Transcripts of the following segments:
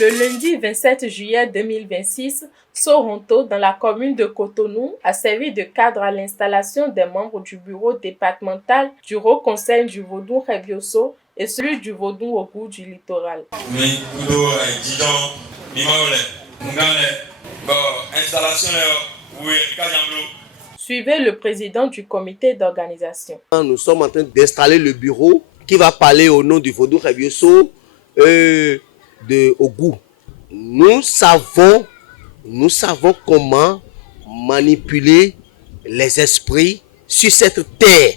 Le lundi 27 juillet 2026, Soronto, dans la commune de Cotonou, a servi de cadre à l'installation des membres du bureau départemental du Haut Conseil du Vodou-Revioso et celui du Vodou-Ogou du littoral. Suivez le président du comité d'organisation. Nous sommes en train d'installer le bureau qui va parler au nom du Vodou-Revioso de Ogou. Nous savons comment manipuler les esprits sur cette terre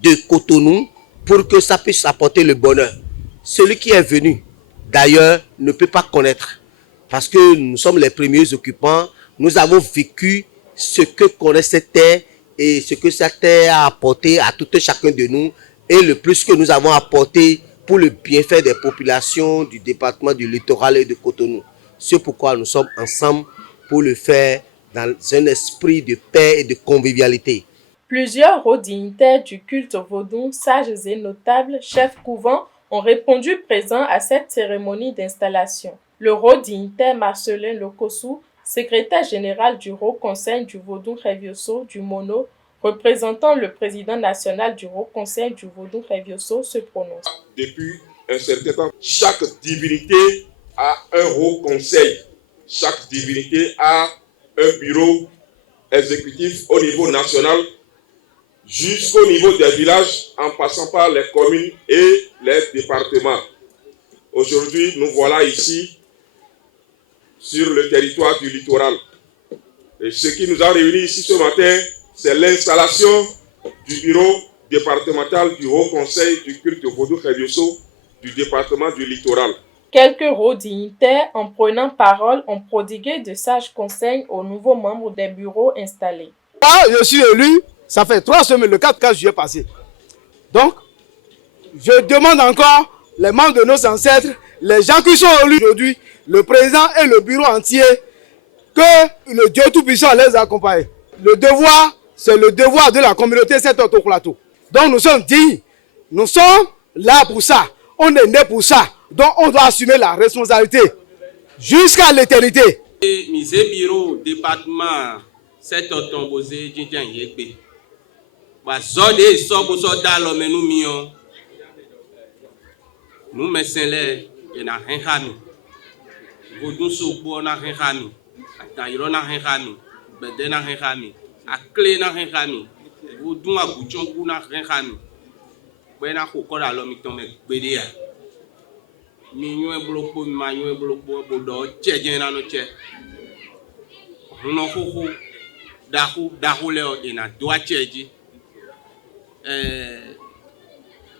de Cotonou pour que ça puisse apporter le bonheur. Celui qui est venu, d'ailleurs, ne peut pas connaître. Parce que nous sommes les premiers occupants. Nous avons vécu ce que connaît cette terre et ce que cette terre a apporté à tout chacun de nous. Et le plus que nous avons apporté pour le bienfait des populations du département du littoral et de Cotonou. C'est pourquoi nous sommes ensemble pour le faire dans un esprit de paix et de convivialité. Plusieurs hauts dignitaires du culte vaudou, sages et notables, chefs couvents, ont répondu présents à cette cérémonie d'installation. Le haut dignitaire Marcelin Lokossou, secrétaire général du Haut Conseil du Vodou-Revioso du Mono, représentant le président national du Haut Conseil du Vodou-Revioso, se prononce. Depuis un certain temps, chaque divinité a un haut conseil. Chaque divinité a un bureau exécutif au niveau national jusqu'au niveau des villages en passant par les communes et les départements. Aujourd'hui, nous voilà ici sur le territoire du littoral. Et ce qui nous a réunis ici ce matin, c'est l'installation du bureau départemental du Haut Conseil du culte Vodou-Revioso du département du littoral. Quelques hauts dignitaires, en prenant parole, ont prodigué de sages conseils aux nouveaux membres des bureaux installés. Moi, je suis élu, ça fait 3 semaines, le 4 juillet passé. Donc, je demande encore les membres de nos ancêtres, les gens qui sont élus aujourd'hui, le président et le bureau entier, que le Dieu Tout-Puissant les accompagne. Le devoir, c'est le devoir de la communauté Saint-Otto-Plateau. Donc nous sommes dignes, nous sommes là pour ça, on est né pour ça. Donc on doit assumer la responsabilité jusqu'à l'éternité. Mise bureau département Saint-Otto-Plateau Djindjan Yekbe. Ba zode sobo soda lo menu mion. Nous mesenle ena henhami. Vodou sobo na henhami. Atayro na henhami. Bede na henhami. Akle na henhami. Vodou abuchongu na henhami. Bena kokola lo mi ton me gbede ya. Mi nyo bloko ma nyo bloko bodo cheje na no che. Hono koko dahu le ena doa cheji.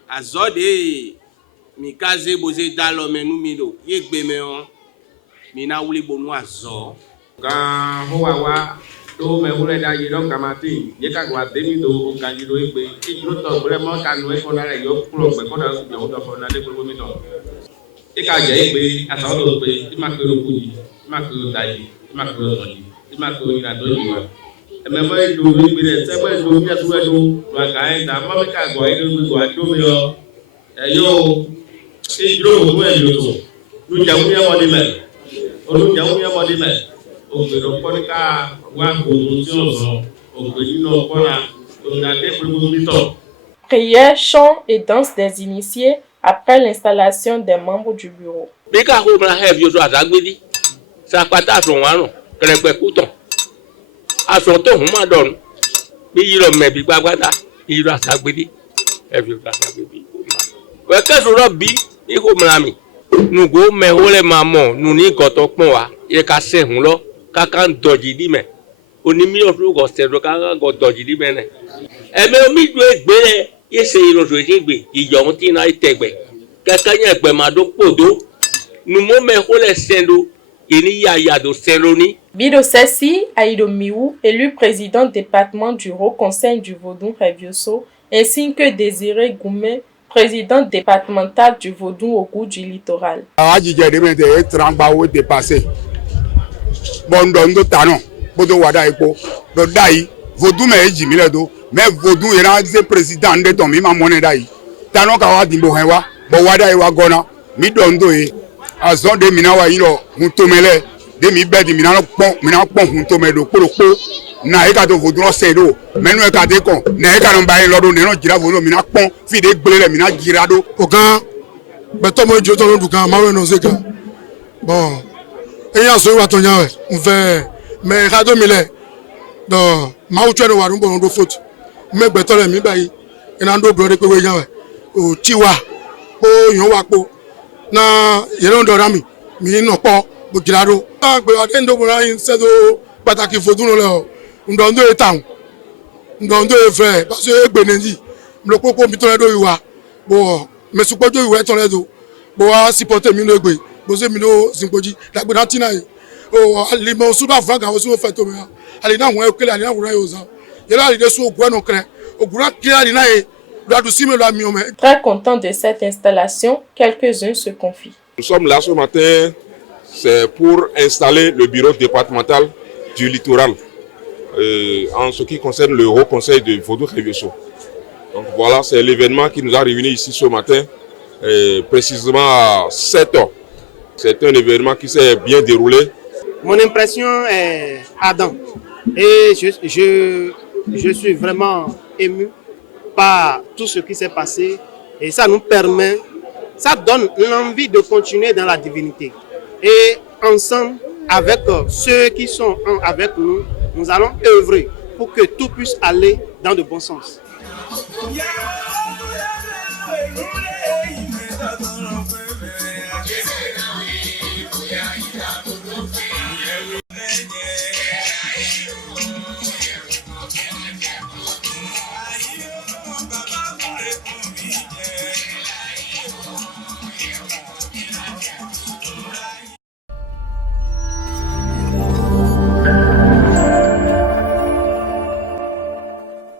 Azode mi kaze boze dalo menu mido yegbe me on mi na wuli bonu azo kan ho wa to me wule da yi don kamati ye ka gwa demi do kan yi do egbe ejuro to bere mo kan no e ko na yo kuro gbe ko da yo do fo na le gbogbo mi to e ka je egbe asa do pe ti ma ko ro kuji ma ko daji ti ma ko ro ji ti ma ko ina do ji wa me mo e do mi gbe se mo e do mi asu e do wa ka e da mo me ka gwa e do mi gwa do mi yo yo ejuro mo e do to lu ja mu ya mo de me olu ja mu ya mo de me ògbèrò pọ́níkà wà gbòòrò tí ó sọ ògbèrò nínú ọ̀pọ̀ra òǹdàdé pẹ̀lú mítọ̀. Prières, chants et danses des initiés après l'installation des membres du bureau. Bí ká kó máa hẹ́ẹ̀fì oṣù àtàgbélé sàpàtà àsùn wàrùn kẹrẹpẹ kútàn àsùn tó hùn máa dọ̀rùn bí yìí mẹ̀bí gbàgbàdà yìí lọ àtàgbélé hẹ́ẹ̀fì oṣù àtàgbélé. Wẹ́kẹ́ sọ̀rọ̀ bí ikú mìíràn mi nùgbò mẹ́wọ́lẹ̀ máa mọ̀ nù ní ìkọ̀tọ̀ pọ̀n wá yẹ ká sẹ́hùn lọ. Kaka dọ̀jì di mẹ́ onímí ọ̀fun kò sẹ̀dọ̀ kaka kò dọ̀jì di mẹ́ nẹ̀ ẹ̀mẹ́ omi do egbe rẹ̀ yẹ sẹ́ ìrọ̀sọ̀ yìí gbé ìjọ ohun tí náà tẹ̀gbẹ̀ kẹ́kẹ́ yẹn ẹgbẹ́ máa dó kpòdó numọ́ mẹ́ kó lẹ̀ sẹ́ndo yìí yà yàdó sẹ́ndo ní. Bido Sessi Aïdo Miou, élu président département du Haut Conseil du Vodou-Revioso, ainsi que Désiré Goumé, président départemental du Vodou-Ogou du littoral. Bondo ndo tano bodo wada epo do dai vodou me ejimi le do me vodou era ze president de to mi ma mone dai tano ka wa dimbo hen wa bo wada e wa gona mi do ndo e azɔ de mina wa yi lɔ ŋutome lɛ de mi bɛ di mina kpɔn ŋutome do kpolokpo na eka to vodun ɔsɛ do mɛnu eka de kɔn na eka no ba yi lɔ do nenu dzira vodun mina kpɔn fi de gble lɛ mina dzira do. o kan gbɛtɔ mo jo tɔ do kan mawe no se kan bon eya so wa to nya wɛ n fɛ mɛ eka do mi lɛ dɔn maaw tsɔ ne wa do bɔn do foot mɛ gbɛtɔ lɛ mi ba yi ina do blo de pe we nya wɛ o ti wa ko yan wa ko na yɛrɛ dɔ ra mi nɔ kpɔ o dzira do. gbɛ wa de n do mo na yin sɛ do pàtàkì vodun lɛ o ndɔndo ye tan ndɔndo ye fɛ parce que egbe nenji mlo kpokpo mi tɔlɛ do yi wa bon mɛsukpɔdzo yi wa tɔlɛ do bon wa supporter mi do egbe bose mi do zinkpodzi dagbe na tina yi o alimɛ suba fa kan o si o fɛ to mi ya ali na wɔn ekele ali na wura yi o zan yɛlɛ ali de so ogun ɛnu kɛrɛ ogun na kiri ali na ye ladu si mi la mi o mɛ. Très content de cette installation, quelques-uns se confient. Nous sommes là ce matin, c'est pour installer le bureau départemental du littoral en ce qui concerne le Haut Conseil de Vaudou-Revioso. Donc voilà, c'est l'événement qui nous a réunis ici ce matin, précisément à 7 heures. C'est un événement qui s'est bien déroulé. Mon impression est ardente et je suis vraiment ému par tout ce qui s'est passé et ça nous permet, ça donne l'envie de continuer dans la divinité. Et ensemble, avec ceux qui sont avec nous, nous allons œuvrer pour que tout puisse aller dans le bon sens. Yeah!